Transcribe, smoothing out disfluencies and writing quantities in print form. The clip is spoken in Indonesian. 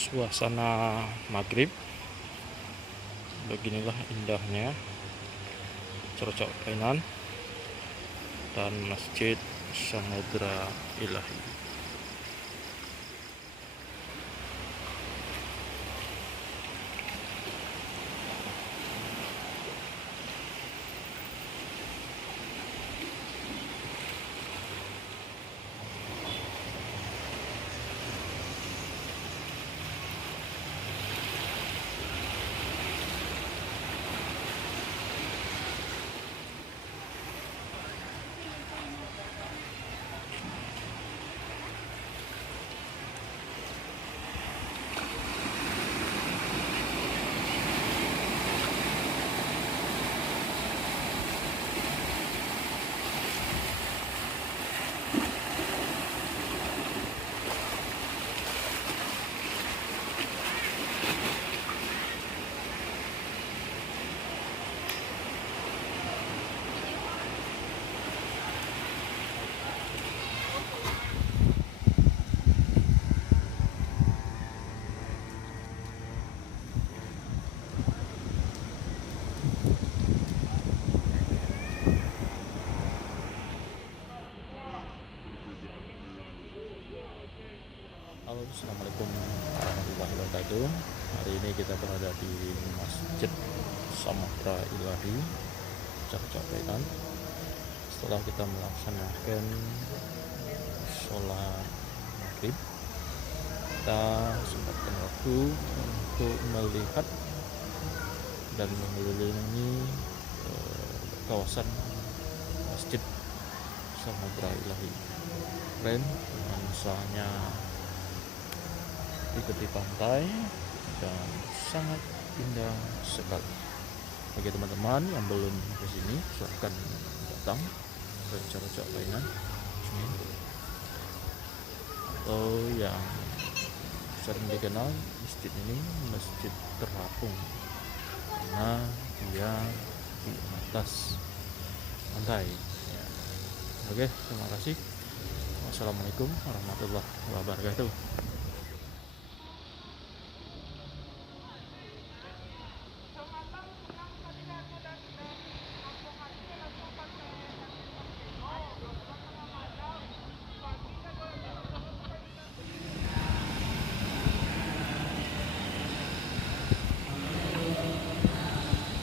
suasana maghrib. Beginilah indahnya Cercok Painan dan Masjid Samudra Ilahi. Halo, assalamualaikum warahmatullahi wabarakatuh. Hari ini kita berada di Masjid Samudra Ilahi Cercok Painan. Setelah kita melaksanakan sholat maghrib, kita sempatkan waktu untuk melihat dan mengelilingi kawasan Masjid Samudra Ilahi. Keren, nuansanya di tepi pantai dan sangat indah sekali. Bagi teman-teman yang belum ke sini, silahkan datang ke Cercok Painan atau yang sering dikenal masjid ini masjid terapung karena dia di atas pantai. Oke, terima kasih. Wassalamualaikum warahmatullahi wabarakatuh.